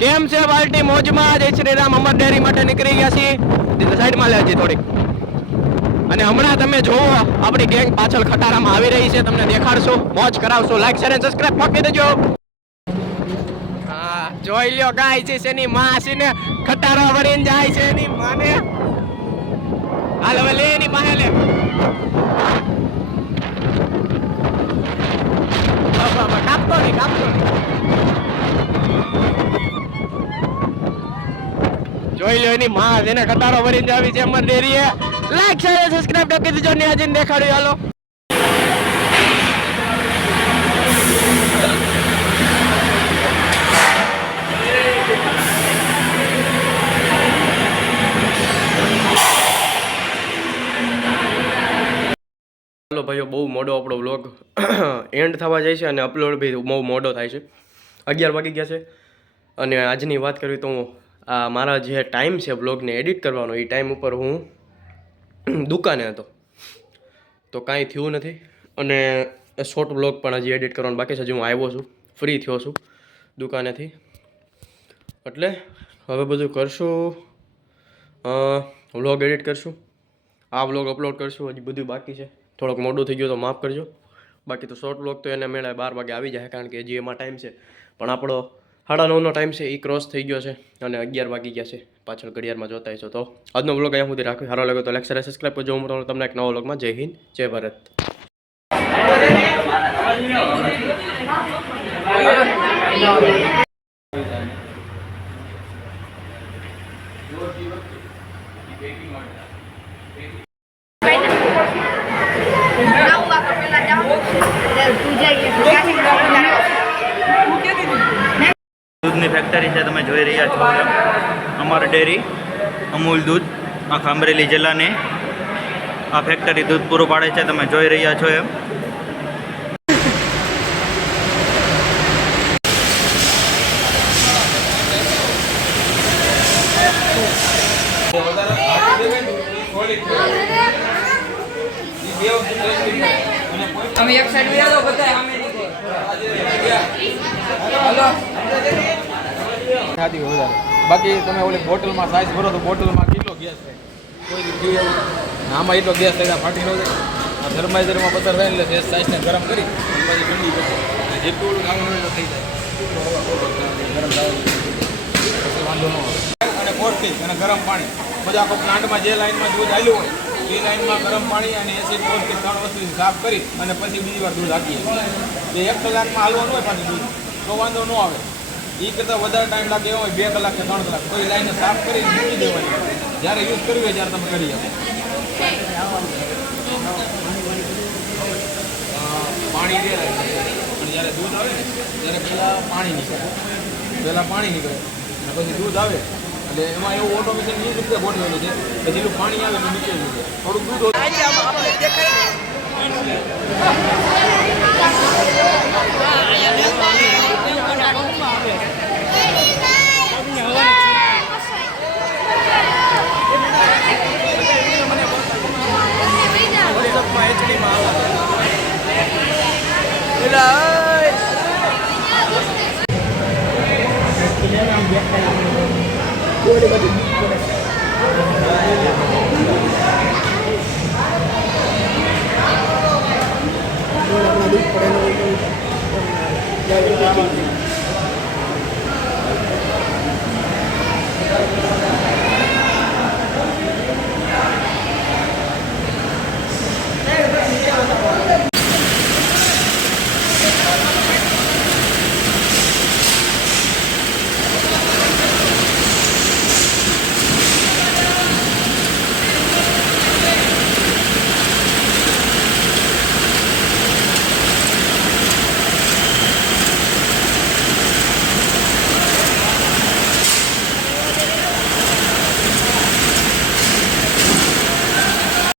કેમ છે પાર્ટી મોજમાં? જય શ્રી રામ. અમર ડેરી માટે નીકળી ગયા છીએ. સાઈડમાં લેજી થોડીક. અને હમણાં તમે જોવો આપણી ગેંગ પાછળ ખટારામાં આવી રહી છે. તમને દેખાડશું, મોજ કરાવશું. લાઈક શેર અને સબસ્ક્રાઇબ ઠોકી દેજો. હા, જોઈ લ્યો ગાય છે એની માં છે ને ખટારો ભરીને જાય છે એની માને. હાલ હવે લે એની પાસે લે. કાપતો નહીં. જોઈ લો એની માં જેને કટારો ભરીને આવી છે અમર ડેરીએ. લાઈક શેર સબસ્ક્રાઇબ ઠોકી દેજો. ને આજે દેખાડ્યું હાલો. ચાલો ભાઈઓ, બહુ મોડો આપણો વ્લોગ એન્ડ થવા જાય છે અને અપલોડ બી બહુ મોડો થાય છે. 11 વાગી ગયા છે. અને આજની વાત કરવી તો આ મારા જે ટાઈમ છે બ્લોગને એડિટ કરવાનો, એ ટાઈમ ઉપર હું દુકાને હતો તો કાંઈ થયું નથી. અને શોર્ટ બ્લોગ પણ હજી એડિટ કરવાનો બાકી છે. હજી હું આવ્યો છું, ફ્રી થયો છું દુકાનેથી, એટલે હવે બધું કરશું. વ્લોગ એડિટ કરશું, આ વ્લોગ અપલોડ કરશું. હજી બધું બાકી છે. થોડોક મોડું થઈ ગયું તો માફ કરજો. બાકી તો શોર્ટ વ્લોગ તો એને મેળે 12 વાગે આવી જાય, કારણ કે હજી એમાં ટાઈમ છે. પણ આપણો 9:30નો ટાઈમ છે, એ ક્રોસ થઈ ગયો છે અને 11 વાગી ગયા છે પાછળ ઘડિયાળમાં જોતા હશો. તો આજનો વ્લોગ અહીંયા સુધી રાખો. સારો લાગ્યો તો લાઈક શેર સબસ્ક્રાઇબ કરજો. હું તમને એક નવો વ્લોગમાં. જય હિન્દ, જય ભારત. દૂધની ફેક્ટરી છે, તમે જોઈ રહ્યા છો. અમર ડેરી, અમૂલ દૂધ, આખા અમરેલી જિલ્લાની આ ફેક્ટરી દૂધ પૂરું પાડે છે. તમે જોઈ રહ્યા છો એમ. અમે એક સાઈડ ગયા તો બધા અમે હાલો ખાધી વધારે. બાકી તમે ઓલી બોટલમાં સાઈઝ ભરો તો બોટલમાં કેટલો ગેસ થાય, કોઈ દી આમાં એટલો ગેસ થાય ફાટી ન જાય. આ થર્માઇઝરમાં પથ્થર થાય એટલે ગેસ સાઈઝને ગરમ કરી પછી ઠંડી કરે. જેટલું ખાવાનું એટલું થઈ જાય, ગરમ થાય પછી વાંધો ન આવે. અને કોર્ટી અને ગરમ પાણી બધા આખો પ્લાન્ટમાં જે લાઈનમાં દૂધ આવ્યું હોય એ લાઈનમાં ગરમ પાણી અને એસિડ કોર્ટી 3 વસ્તુથી સાફ કરી અને પછી બીજી વાર દૂધ આપીએ. એ 1 કલાકમાં હાલવાનું હોય પાછી દૂધ તો વાંધો ન આવે. એ કરતાં વધારે ટાઈમ લાગે એવો હોય 2 કલાક કે 3 કલાક, તો એ લાઈને સાફ કરી મૂકી દેવાની. જ્યારે યુઝ કરવી હોય ત્યારે તમે કરી શકો. પાણી દે અને જ્યારે દૂધ આવે ને ત્યારે પહેલાં પાણી નીકળે અને પછી દૂધ આવે એટલે એમાં એવું ઓટોમેટિક 20 રૂપિયા ગોઠવેલું છે કે જેટલું પાણી આવે એટલું નીચે જાય. થોડુંક દૂધ